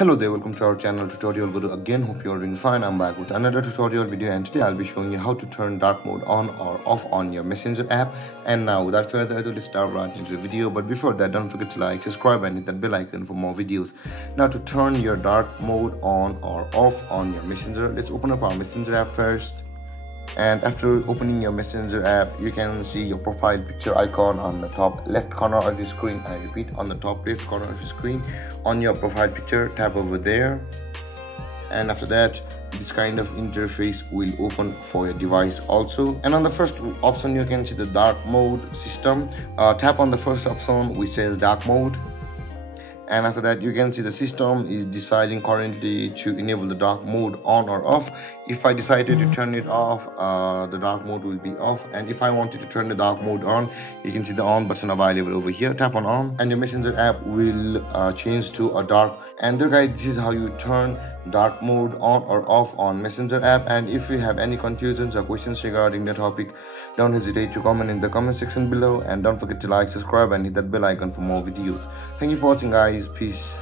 Hello there, welcome to our channel tutorial video again. Hope you are doing fine. I'm back with another tutorial video, and today I'll be showing you how to turn dark mode on or off on your Messenger app. And now without further ado, let's start right into the video. But before that, don't forget to like, subscribe and hit that bell icon for more videos. Now to turn your dark mode on or off on your Messenger, let's open up our Messenger app first. And after opening your Messenger app, you can see your profile picture icon on the top left corner of your screen. I repeat, on the top left corner of your screen, on your profile picture, tap over there. And after that, this kind of interface will open for your device also. And on the first option, you can see the dark mode system. Tap on the first option which says dark mode. And after that, you can see the system is deciding currently to enable the dark mode on or off. If I decided to turn it off, the dark mode will be off. And if I wanted to turn the dark mode on, you can see the on button available over here. Tap on and your Messenger app will change to a dark. And there guys, this is how you turn dark mode on or off on Messenger app. And if you have any confusions or questions regarding the topic, don't hesitate to comment in the comment section below, and don't forget to like, subscribe and hit that bell icon for more videos. Thank you for watching guys. Peace.